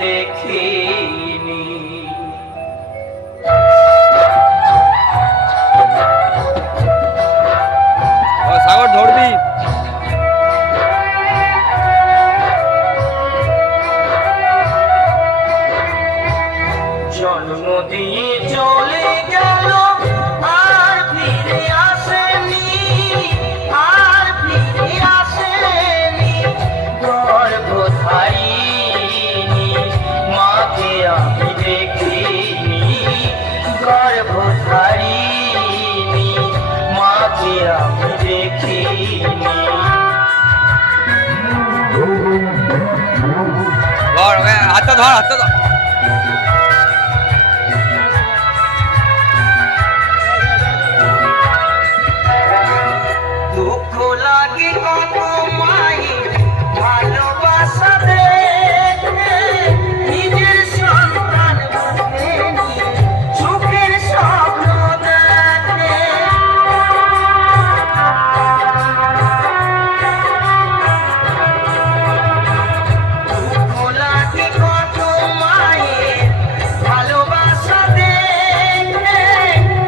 দেখিনি। সাগর ধরবি। জন্ম দিয়ে চলে গেল আর ফিরে আসেনি, আর ফিরে আসেনি। গর্ভধারিণী মাকে আমি দেখিনি, গর্ভধারিণী মাকে আমি দেখিনি। ধর হাতটা ধর, হাতটা ধর। দুঃখ লাগে কত মায়ের ভালোবাসা দেখে, নিজের সন্তান বুকে নিয়ে সুখের স্বপ্ন দেখে। দুঃখ লাগে কত মায়ের ভালোবাসা দেখে,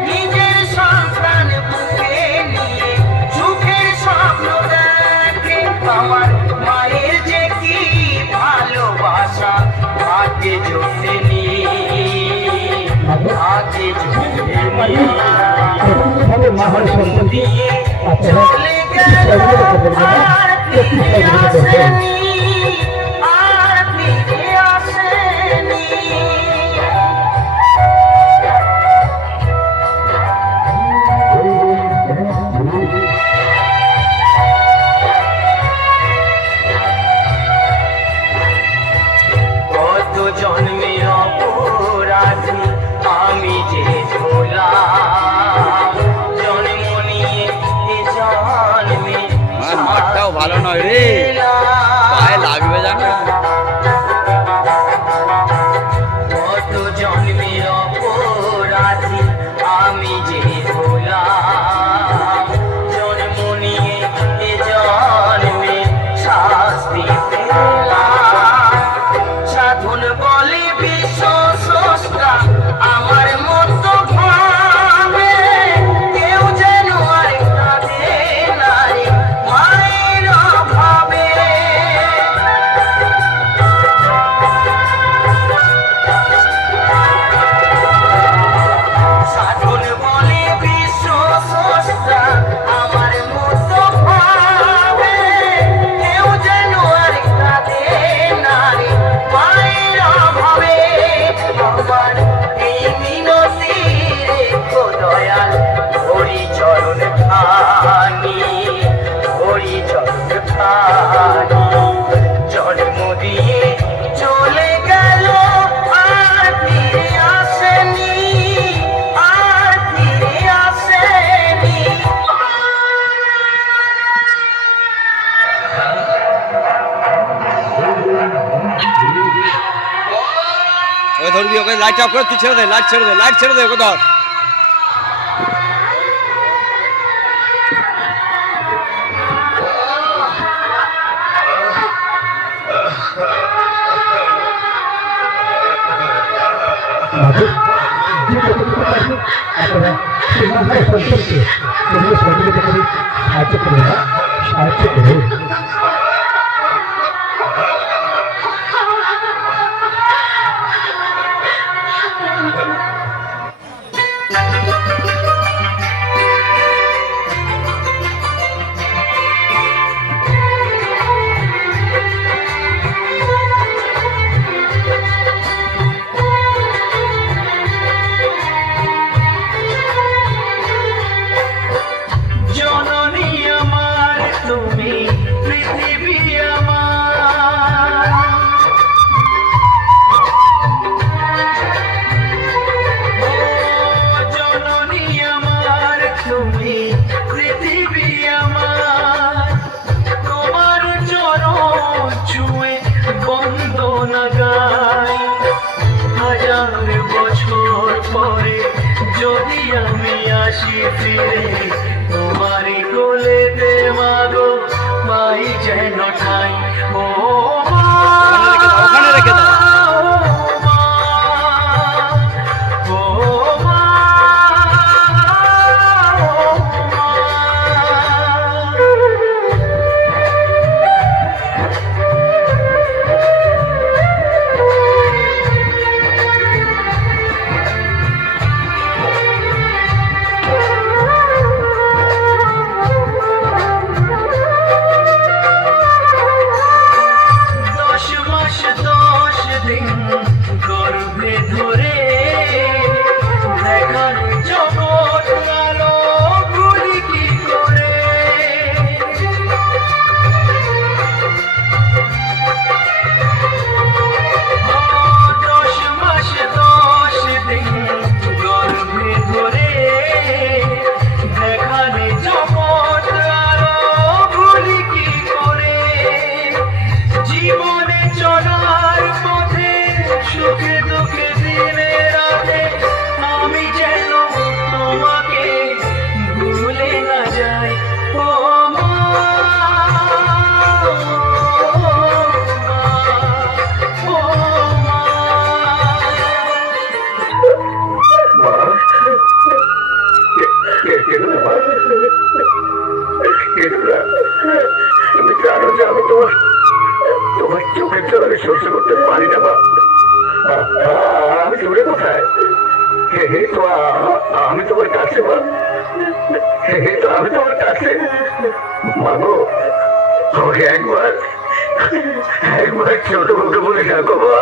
নিজের সন্তান বুকে নিয়ে সুখের স্বপ্ন দেখে। আমার মায়ের যে কি ভালোবাসা আগে জোটেনি, আগে জোটেনি। জন্ম দিয়ে চলে গেল আর ফিরে আসেনি, আর ফিরে আসেনি। কত জন্মের অপরাধী আমি যে হলাম, জন্ম নিয়ে এ জন্মে মাঠটাও ভালো নয় রে, পায়ে লাগবে জানো। কত জন্মের অপরাধী আমি যে হলাম, জন্ম নিয়ে এ জন্মে শাস্তি পেলাম। সাধন বলে বিশ্ব স্রষ্টা আমার মতো ভাবে, কেউ যেন আর কাঁদে না রে মায়ের অভাবে। সাধন বলে বিশ্ব স্রষ্টা আমার মতো ভাবে, কেউ যেন আর কাঁদে না রে মায়ের অভাবে। আমার এই মিনতি রেখো দয়াল হরি চরণ খানি, হরি চরণ খানি। জন্ম দিয়ে চলে গেল আর ফিরে আসেনি, আর ফিরে আসেনি। ওকে ধরবি, ওকে লাইট অফ করে তুই ছেড়ে দে, লাইট ছেড়ে দে, লাইট ছেড়ে দে, ওকে ধর। সাহায্য করুন, সাহায্য করুন। জননী আমার তুমি, পৃথিবী আমার। ও জননী আমার তুমি, পৃথিবী আমার। তোমার চরণ ছুঁয়ে বন্দনা গাই, হাজার বছর পরে যদি আমি আসি ফিরে তোমারই কোলেতে মাগো, পাই যেন ঠাই। ও ওখানে রেখে দাও, ওখানে রেখে দাও। পারি না মা। আমি তোরে কোথায়? হে তো আমি তোমার কাছে মা। হে তো আমি তোমার কাছে। মাগো, আমাকে একবার ছোট বউকে বলে ডাকো মা।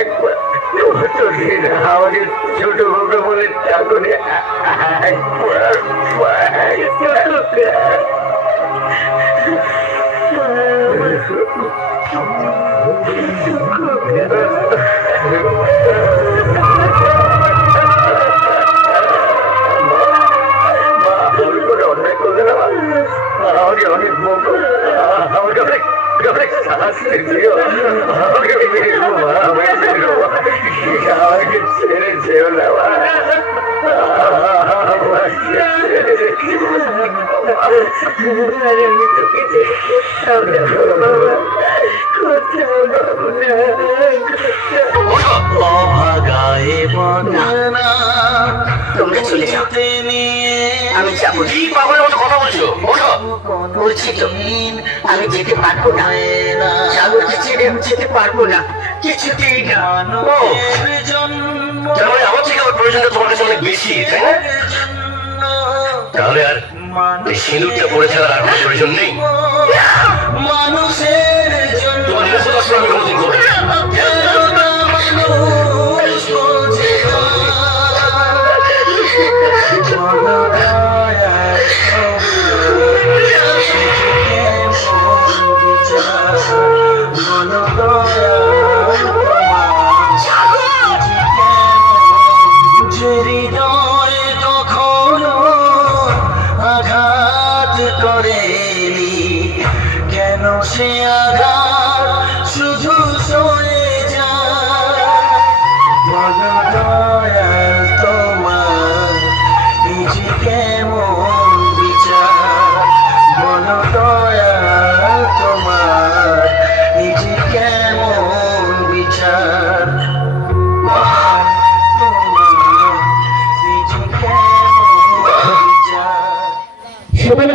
একবার কতদিন আমাকে ছোট বউকে বলে ডাকো রে। আমি কোনো অন্যায় করলে না মা। আমাকে অনেক বকো, আমাকে অনেক শাস্তি দিও। আমাকে মেরো মা, আমাকে মেরো মা। আমাকে ছেড়ে যেও না মা। আমাকে ছেড়ে যেও না মা। আমি তোকে কোথাও যাবো না, কোথাও যাবো না। অভাগায় বনা তোমরা চলে যাও, আমি যাবো না। কি পাগলের মতো কথা বলছো? ওঠো। বলছি তো আমি যেতে পারবো না। চাদরকে ছেড়ে আমি যেতে পারবো না, কিছুতেই না। ও, তার মানে আমার থেকে আমার প্রয়োজনটা তোমার কাছে অনেক বেশি, তাই না? তাহলে আর এই সিঁদুরটা পড়ে থাকার আর কোনো প্রয়োজন নেই। তোমার মুখ দর্শন আমি কোনোদিন করবো না। হৃদয় কখনো আঘাত করেনি, কেন সে আঘাত শুধু সয়ে যায়? বলো দয়াল তোমার এই যে কেমন বিচার? বলো দয়াল তোমার এই যে কেমন বিচার? সেবেলা